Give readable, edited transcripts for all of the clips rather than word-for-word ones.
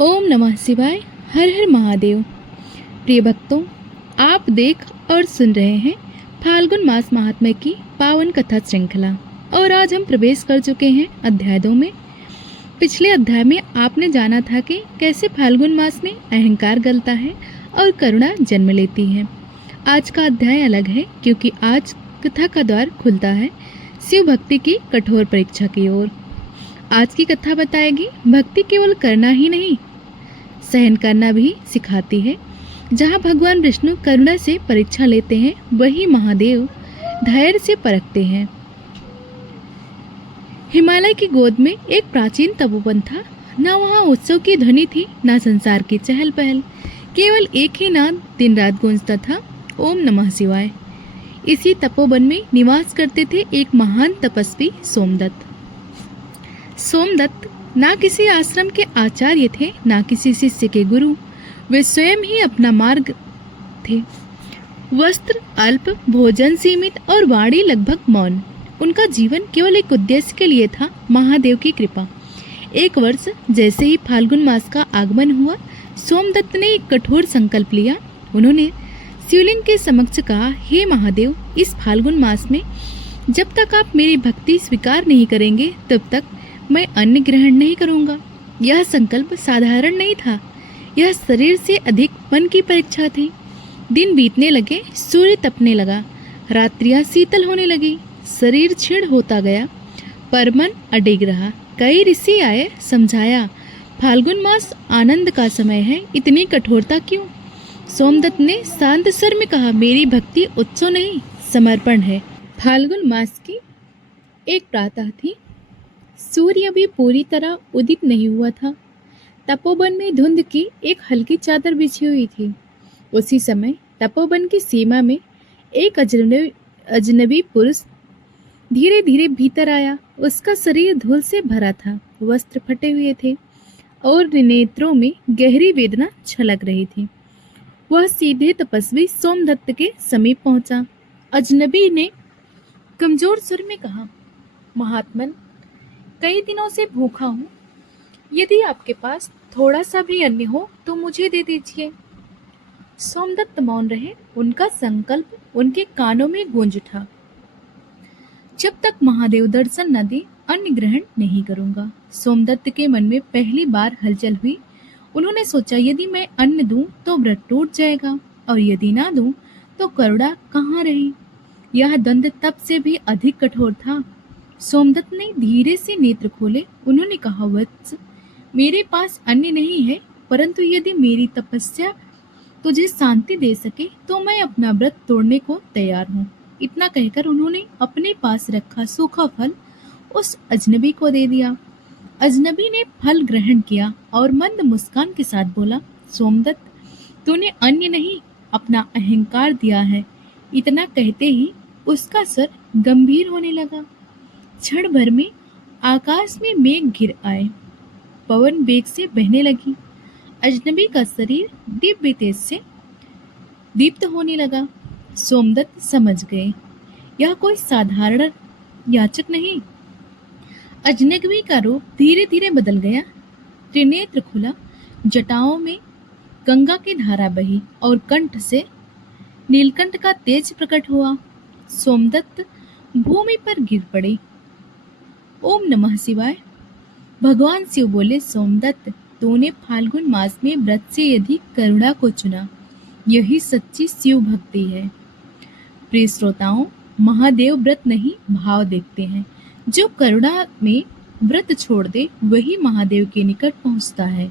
ओम नमः शिवाय। हर हर महादेव। प्रिय भक्तों, आप देख और सुन रहे हैं फाल्गुन मास महात्म्य की पावन कथा श्रृंखला। और आज हम प्रवेश कर चुके हैं अध्याय 2 में। पिछले अध्याय में आपने जाना था कि कैसे फाल्गुन मास में अहंकार गलता है और करुणा जन्म लेती है। आज का अध्याय अलग है क्योंकि आज कथा का द्वार खुलता है शिव भक्ति की कठोर परीक्षा की ओर। आज की कथा बताएगी भक्ति केवल करना ही नहीं, सहन करना भी सिखाती है। जहाँ भगवान विष्णु करुणा से परीक्षा लेते हैं, वही महादेव धैर्य से परखते हैं। हिमालय की गोद में एक प्राचीन तपोवन था। न वहाँ उत्सव की ध्वनि थी, न संसार की चहल पहल। केवल एक ही नाद दिन रात गूंजता था, ओम नमः शिवाय। इसी तपोवन में निवास करते थे एक महान तपस्वी सोमदत्त। सोमदत्त ना किसी आश्रम के आचार्य थे, ना किसी शिष्य के गुरु। वे स्वयं ही अपना मार्ग थे। वस्त्र अल्प, भोजन सीमित और वाणी लगभग मौन। उनका जीवन केवल एक उद्देश्य के लिए था, महादेव की कृपा। एक वर्ष जैसे ही फाल्गुन मास का आगमन हुआ, सोमदत्त ने एक कठोर संकल्प लिया। उन्होंने शिवलिंग के समक्ष कहा, हे महादेव, इस फाल्गुन मास में जब तक आप मेरी भक्ति स्वीकार नहीं करेंगे, तब तक मैं अन्न ग्रहण नहीं करूंगा। यह संकल्प साधारण नहीं था, यह शरीर से अधिक मन की परीक्षा थी। दिन बीतने लगे, सूर्य तपने लगा, रात्रियां शीतल होने लगी, शरीर क्षीण होता गया, पर मन अडिग रहा। कई ऋषि आए, समझाया, फाल्गुन मास आनंद का समय है, इतनी कठोरता क्यों? सोमदत्त ने शांत स्वर में कहा, मेरी भक्ति उत्सव नहीं, समर्पण है। फाल्गुन मास की एक प्रातः थी। सूर्य अभी पूरी तरह उदित नहीं हुआ था। तपोवन में धुंध की एक हल्की चादर बिछी हुई थी। उसी समय तपोवन की सीमा में एक अजनबी पुरुष धीरे धीरे भीतर आया। उसका शरीर धूल से भरा था, वस्त्र फटे हुए थे और नेत्रों में गहरी वेदना छलक रही थी। वह सीधे तपस्वी सोमदत्त के समीप पहुंचा। अजनबी ने कमजोर स्वर में कहा, महात्मन, कई दिनों से भूखा हूँ। यदि आपके पास थोड़ा सा भी अन्न हो तो मुझे दे दीजिए। सोमदत्त मौन रहे। उनका संकल्प उनके कानों में गूंज उठा, जब तक महादेव दर्शन न दे, अन्न ग्रहण नहीं करूंगा। सोमदत्त के मन में पहली बार हलचल हुई। उन्होंने सोचा, यदि मैं अन्न दूं तो व्रत टूट जाएगा, और यदि ना दूं तो करुणा कहाँ रही। यह द्वंद्व तप से भी अधिक कठोर था। सोमदत्त ने धीरे से नेत्र खोले। उन्होंने कहा, वत्स, मेरे पास अन्न नहीं है, परंतु यदि मेरी तपस्या तुझे शांति दे सके तो मैं अपना व्रत तोड़ने को तैयार हूँ। इतना कहकर उन्होंने अपने पास रखा सूखा फल उस अजनबी को दे दिया। अजनबी ने फल ग्रहण किया और मंद मुस्कान के साथ बोला, सोमदत्त, तूने अन्न नहीं, अपना अहंकार दिया है। इतना कहते ही उसका सर गंभीर होने लगा। क्षण भर में आकाश में मेघ घिर आए, पवन वेग से बहने लगी। अजनबी का शरीर दिव्य तेज से दीप्त होने लगा। सोमदत्त समझ गए, यह कोई साधारण याचक नहीं। अजनबी का रूप धीरे धीरे बदल गया। त्रिनेत्र खुला, जटाओं में गंगा की धारा बही और कंठ से नीलकंठ का तेज प्रकट हुआ। सोमदत्त भूमि पर गिर पड़े। ओम नमः शिवाय। भगवान शिव बोले, सोमदत्त, तूने फाल्गुन मास में व्रत से अधिक करुणा को चुना। यही सच्ची शिव भक्ति है। प्रिय श्रोताओं, महादेव व्रत नहीं, भाव देखते हैं। जो करुणा में व्रत छोड़ दे, वही महादेव के निकट पहुंचता है।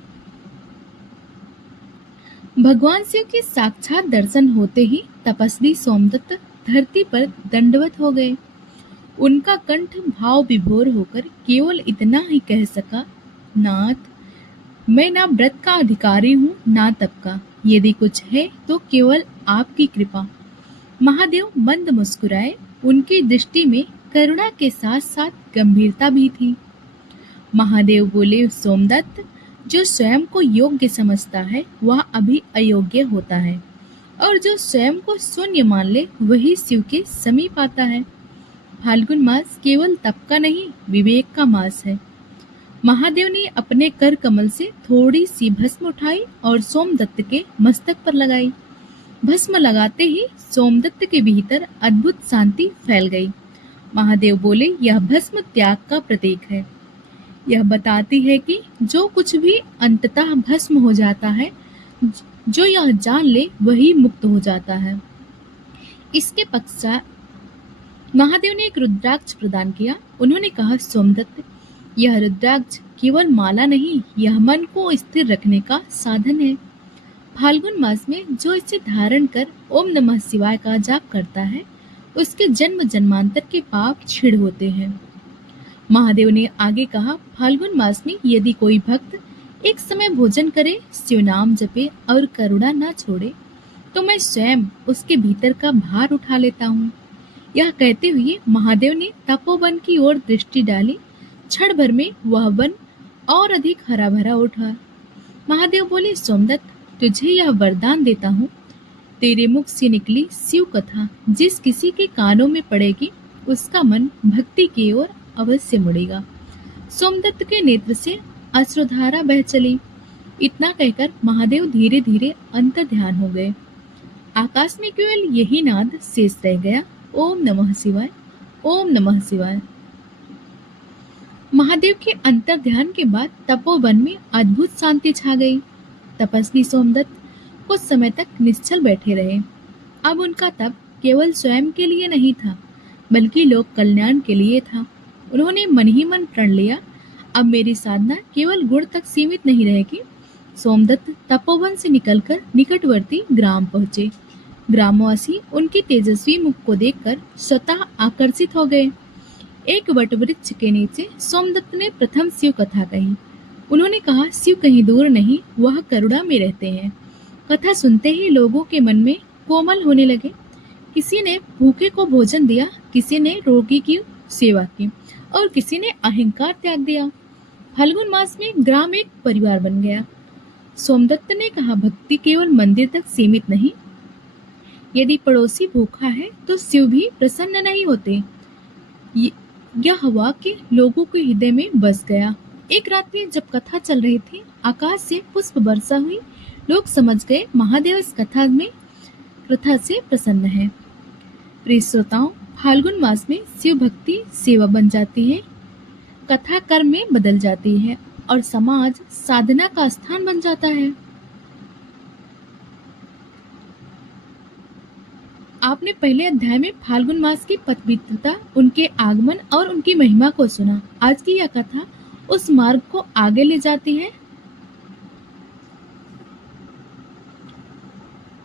भगवान शिव के साक्षात दर्शन होते ही तपस्वी सोमदत्त धरती पर दंडवत हो गए। उनका कंठ भाव विभोर होकर केवल इतना ही कह सका, नाथ, मैं ना व्रत का अधिकारी हूँ ना तप का। यदि कुछ है तो केवल आपकी कृपा। महादेव मंद मुस्कुराए। उनकी दृष्टि में करुणा के साथ साथ गंभीरता भी थी। महादेव बोले, सोमदत्त, जो स्वयं को योग्य समझता है वह अभी अयोग्य होता है, और जो स्वयं को शून्य मान ले वही शिव के समीप आता है। फाल्गुन मास केवल तप का नहीं, विवेक का मास है। महादेव ने अपने कर कमल से थोड़ी सी भस्म उठाई और सोमदत्त के मस्तक पर लगाई। भस्म लगाते ही सोमदत्त के भीतर अद्भुत शांति फैल गई। महादेव बोले, यह भस्म त्याग का प्रतीक है। यह बताती है कि जो कुछ भी अंततः भस्म हो जाता है, जो यह जान ले वही मुक्त हो जाता है। इसके पश्चात महादेव ने एक रुद्राक्ष प्रदान किया। उन्होंने कहा, सोमदत्त, यह रुद्राक्ष केवल माला नहीं, यह मन को स्थिर रखने का साधन है। फाल्गुन मास में जो इसे धारण कर ओम नमः शिवाय का जाप करता है, उसके जन्म जन्मांतर के पाप क्षीण होते हैं। महादेव ने आगे कहा, फाल्गुन मास में यदि कोई भक्त एक समय भोजन करे, शिव नाम जपे और करुणा न छोड़े, तो मैं स्वयं उसके भीतर का भार उठा लेता हूँ। यह कहते हुए महादेव ने तपोवन की ओर दृष्टि डाली। क्षण भर में वह वन और अधिक हरा भरा उठा। महादेव बोले, सोमदत्त, तुझे यह वरदान देता हूँ, तेरे मुख से निकली शिव कथा जिस किसी के कानों में पड़ेगी, उसका मन भक्ति की ओर अवश्य मुड़ेगा। सोमदत्त के नेत्र से अश्रुधारा बह चली। इतना कहकर महादेव धीरे धीरे अंतर ध्यान हो गए। आकाश में केवल यही नाद शेष रह गया, ओम नमः शिवाय, ओम नमः शिवाय। महादेव के अंतर ध्यान के बाद तपोवन में अद्भुत शांति छा गई। तपस्वी सोमदत्त कुछ समय तक निश्चल बैठे रहे। अब उनका तप केवल स्वयं के लिए नहीं था, बल्कि लोक कल्याण के लिए था। उन्होंने मन ही मन प्रण लिया, अब मेरी साधना केवल गुण तक सीमित नहीं रहेगी। सोमदत्त तपोवन से निकलकर निकटवर्ती ग्राम पहुंचे। ग्रामवासी उनकी तेजस्वी मुख को देखकर स्वतः आकर्षित हो गए। एक वटवृक्ष के नीचे सोमदत्त ने प्रथम शिव कथा कही। उन्होंने कहा, शिव कहीं दूर नहीं, वह करुणा में रहते हैं। कथा सुनते ही लोगों के मन में कोमल होने लगे। किसी ने भूखे को भोजन दिया, किसी ने रोगी की सेवा की और किसी ने अहंकार त्याग दिया। फाल्गुन मास में ग्राम एक परिवार बन गया। सोमदत्त ने कहा, भक्ति केवल मंदिर तक सीमित नहीं, यदि पड़ोसी भूखा है तो शिव भी प्रसन्न नहीं होते। यह वाक्य लोगों के हृदय में बस गया। एक रात में जब कथा चल रही थी, आकाश से पुष्प वर्षा हुई। लोग समझ गए महादेव इस कथा से प्रसन्न है। प्रिय श्रोताओं, फाल्गुन मास में शिव भक्ति सेवा बन जाती है, कथा कर्म में बदल जाती है और समाज साधना का स्थान बन जाता है। आपने पहले अध्याय में फाल्गुन मास की पवित्रता, उनके आगमन और उनकी महिमा को सुना। आज की यह कथा उस मार्ग को आगे ले जाती है।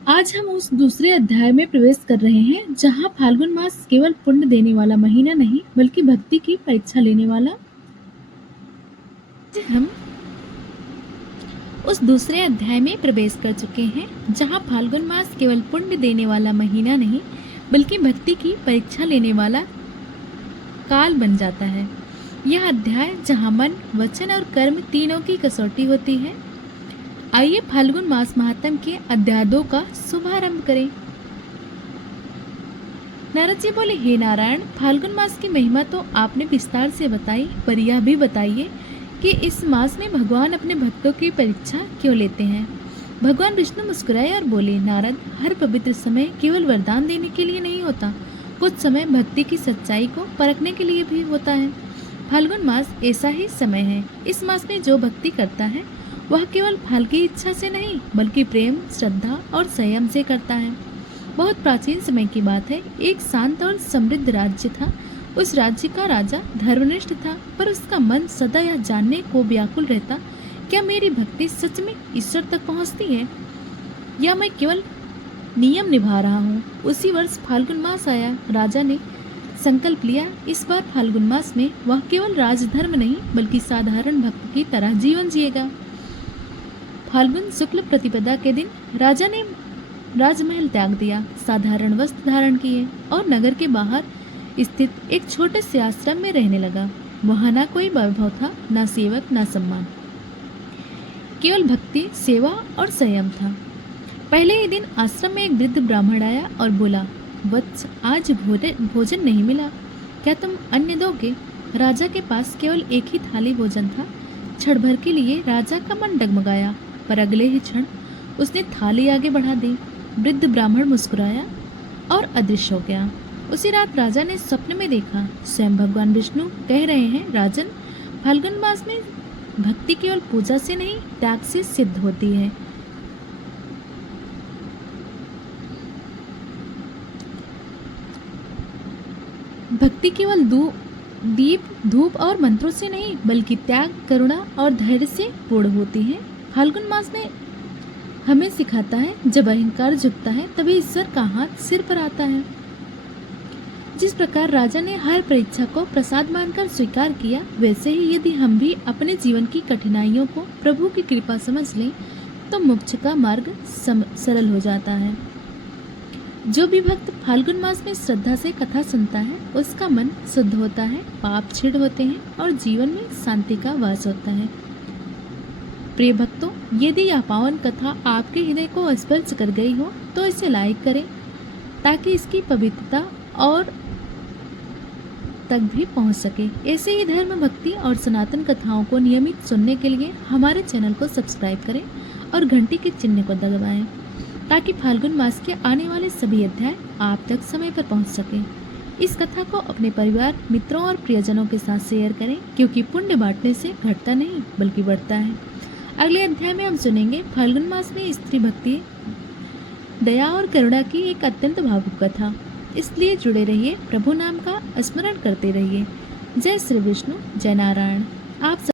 आज हम उस दूसरे अध्याय में प्रवेश कर रहे हैं, जहां फाल्गुन मास केवल पुण्य देने वाला महीना नहीं, बल्कि भक्ति की परीक्षा लेने वाला। हम उस दूसरे अध्याय में प्रवेश कर चुके हैं, जहां फाल्गुन मास केवल पुण्य देने वाला महीना नहीं, बल्कि भक्ति की परीक्षा लेने वाला काल बन जाता है। यह अध्याय जहां मन, वचन और कर्म तीनों की कसौटी होती है। आइए फाल्गुन मास महात्म के अध्याय 2 का शुभारंभ करें। नारद जी बोले, हे नारायण, फाल्गुन मास की महिमा तो आपने विस्तार से बताई, पर यह भी बताइए कि इस मास में भगवान अपने भक्तों की परीक्षा क्यों लेते हैं। भगवान विष्णु मुस्कुराए और बोले, नारद, हर पवित्र समय केवल वरदान देने के लिए नहीं होता, कुछ समय भक्ति की सच्चाई को परखने के लिए भी होता है। फाल्गुन मास ऐसा ही समय है। इस मास में जो भक्ति करता है वह केवल फल की इच्छा से नहीं, बल्कि प्रेम, श्रद्धा और संयम से करता है। बहुत प्राचीन समय की बात है। एक शांत और समृद्ध राज्य था। उस राज्य का राजा धर्मनिष्ठ था, पर उसका मन सदा यह जानने को व्याकुल रहता, क्या मेरी भक्ति सच में ईश्वर तक पहुंचती है या मैं केवल नियम निभा रहा हूँ। उसी वर्ष फाल्गुन मास आया। राजा ने संकल्प लिया, इस बार फाल्गुन मास में वह केवल राजधर्म नहीं, बल्कि साधारण भक्त की तरह जीवन जिएगा। फाल्गुन शुक्ल प्रतिपदा के दिन राजा ने राजमहल त्याग दिया, साधारण वस्त्र धारण किए और नगर के बाहर स्थित एक छोटे से आश्रम में रहने लगा। वहां ना कोई वैभव था, ना सेवक, ना सम्मान, केवल भक्ति, सेवा और संयम था। पहले ही दिन आश्रम में एक वृद्ध ब्राह्मण आया और बोला, वत्स, आज भोजन नहीं मिला, क्या तुम अन्य दोगे? राजा के पास केवल एक ही थाली भोजन था। क्षण भर के लिए राजा का मन डगमगाया, पर अगले ही क्षण उसने थाली आगे बढ़ा दी। वृद्ध ब्राह्मण मुस्कुराया और अदृश्य हो गया। उसी रात राजा ने स्वप्न में देखा, स्वयं भगवान विष्णु कह रहे हैं, राजन, फाल्गुन मास में भक्ति केवल पूजा से नहीं, त्याग से सिद्ध होती है। भक्ति केवल दीप, धूप और मंत्रों से नहीं, बल्कि त्याग, करुणा और धैर्य से पूर्ण होती है। फाल्गुन मास में हमें सिखाता है, जब अहंकार झुकता है तभी ईश्वर का हाथ सिर पर आता है। जिस प्रकार राजा ने हर परीक्षा को प्रसाद मानकर स्वीकार किया, वैसे ही यदि हम भी अपने जीवन की कठिनाइयों को प्रभु की कृपा समझ लें तो मोक्ष का मार्ग सरल हो जाता है। जो भी भक्त फाल्गुन मास में श्रद्धा से कथा सुनता है, उसका मन शुद्ध होता है, पाप छिड़ होते हैं और जीवन में शांति का वास होता है। प्रिय भक्तों, यदि यह पावन कथा आपके हृदय को स्पर्श कर गई हो तो इसे लाइक करें, ताकि इसकी पवित्रता और तक भी पहुंच सके। ऐसे ही धर्म, भक्ति और सनातन कथाओं को नियमित सुनने के लिए हमारे चैनल को सब्सक्राइब करें और घंटी के चिन्ह को दबाएं, ताकि फाल्गुन मास के आने वाले सभी अध्याय आप तक समय पर पहुंच सके। इस कथा को अपने परिवार, मित्रों और प्रियजनों के साथ शेयर करें, क्योंकि पुण्य बांटने से घटता नहीं बल्कि बढ़ता है। अगले अध्याय में हम सुनेंगे फाल्गुन मास में स्त्री भक्ति, दया और करुणा की एक अत्यंत भावुक कथा। इसलिए जुड़े रहिए, प्रभु नाम का स्मरण करते रहिए। जय श्री विष्णु, जय नारायण। आप